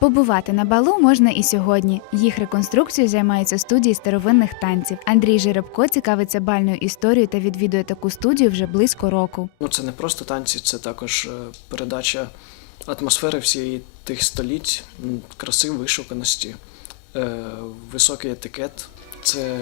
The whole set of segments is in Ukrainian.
Побувати на балу можна і сьогодні. Їх реконструкцією займаються студії старовинних танців. Андрій Жеребко цікавиться бальною історією та відвідує таку студію вже близько року. Ну, це не просто танці, це також е, передача атмосфери всієї тих століть, краси, вишуканості, е, високий етикет. Це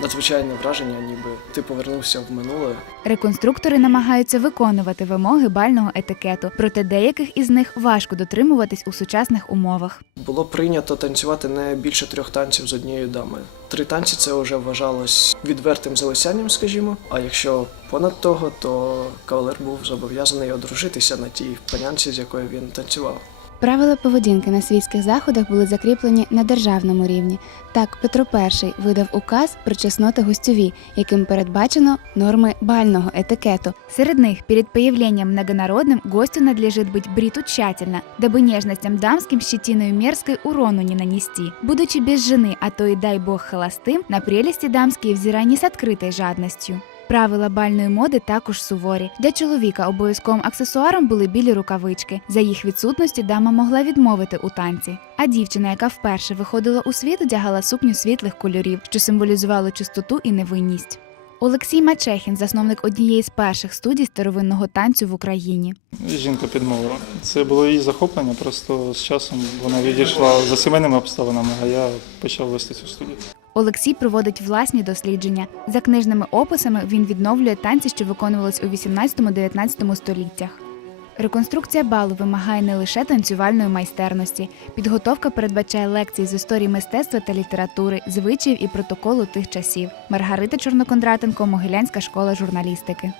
надзвичайне враження, ніби ти повернувся в минуле. Реконструктори намагаються виконувати вимоги бального етикету, проте деяких із них важко дотримуватись у сучасних умовах. Було прийнято танцювати не більше трьох танців з однією дамою. Три танці це вже вважалось відвертим залисянням, скажімо. А якщо понад того, то кавалер був зобов'язаний одружитися на тій панянці, з якою він танцював. Правила поведінки на світських заходах були закріплені на державному рівні. Так, Петро І видав указ про чесноти гостьові, яким передбачено норми бального етикету. Среди них перед появлением многонародным гостю надлежит быть бриту тщательно, дабы нежностям дамским щетиною мерзкой урону не нанести. Будучи без жены, а то и дай бог холостым, на прелести дамские взирай не с открытой жадностью. Правила бальної моди також суворі. Для чоловіка обов'язковим аксесуаром були білі рукавички. За їх відсутності дама могла відмовити у танці. А дівчина, яка вперше виходила у світ, одягала сукню світлих кольорів, що символізувало чистоту і невинність. Олексій Мачехін, засновник однієї з перших студій старовинного танцю в Україні. Жінка підмовила. Це було її захоплення, просто з часом вона відійшла за сімейними обставинами, а я почав вести цю студію. Олексій проводить власні дослідження. За книжними описами він відновлює танці, що виконувались у 18-19 століттях. Реконструкція балу вимагає не лише танцювальної майстерності. Підготовка передбачає лекції з історії мистецтва та літератури, звичаїв і протоколу тих часів. Маргарита Чорнокондратенко, Могилянська школа журналістики.